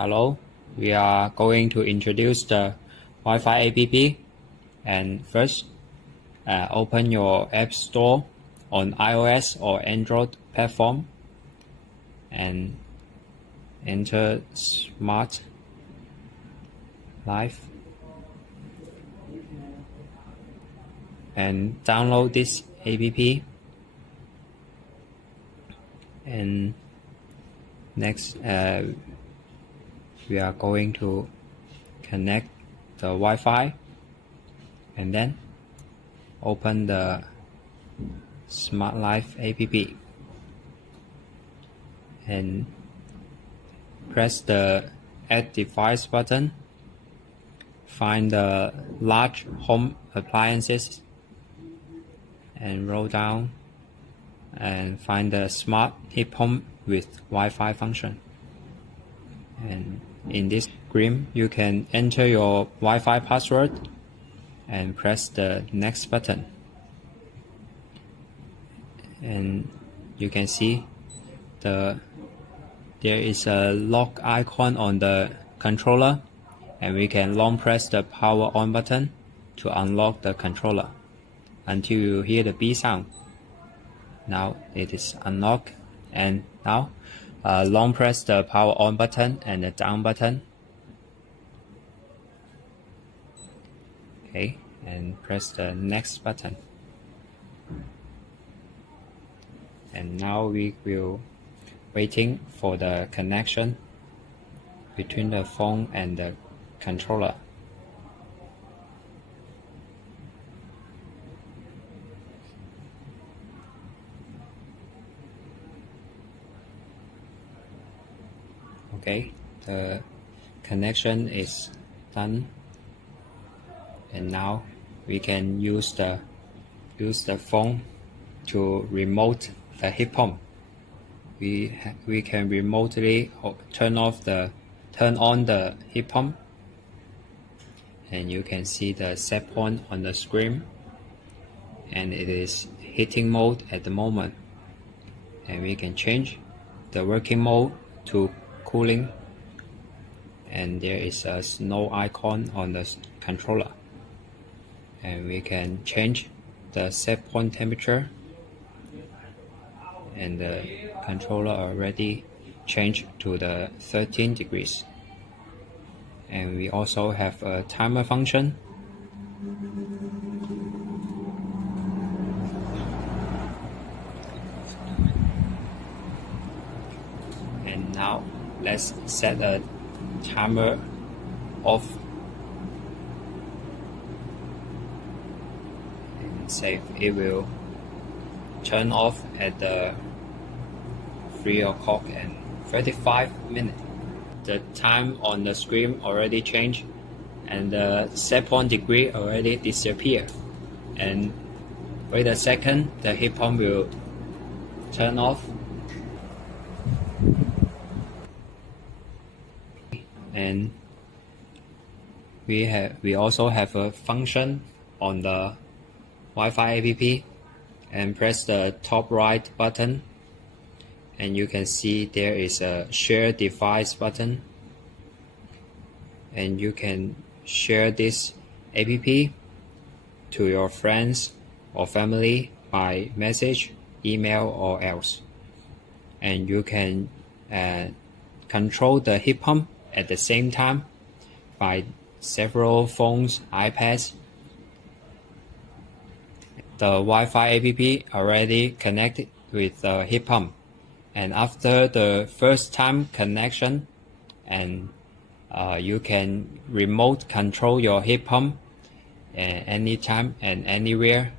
Hello, we are going to introduce the Wi-Fi app, and first open your App Store on iOS or Android platform and enter Smart Life and download this app. And next we are going to connect the Wi-Fi and then open the Smart Life app and press the Add Device button. Find the large home appliances and roll down and find the smart heat pump with Wi-Fi function. And in this screen, you can enter your Wi-Fi password and press the next button. And you can see there is a lock icon on the controller, and we can long press the power on button to unlock the controller until you hear the beep sound. Now it is unlocked, and now long press the power on button and the down button. Okay, and press the next button. And now we will waiting for the connection between the phone and the controller. Okay, the connection is done, and now we can use the phone to remote the heat pump. We can remotely turn on the heat pump, and you can see the set point on the screen, and it is heating mode at the moment, and we can change the working mode to cooling, and there is a snow icon on the controller, and we can change the set point temperature, and the controller already changed to the 13 degrees. And we also have a timer function. And now let's set a timer off and say it will turn off at the 3:35. The time on the screen already changed, and the set point degree already disappeared. And wait a second, the heat pump will turn off. And we also have a function on the Wi-Fi app, and press the top right button, and you can see there is a share device button, and you can share this app to your friends or family by message, email, or else. And you can control the heat pump at the same time by several phones, iPads. The Wi-Fi app already connected with the heat pump, and after the first time connection, and you can remote control your heat pump anytime and anywhere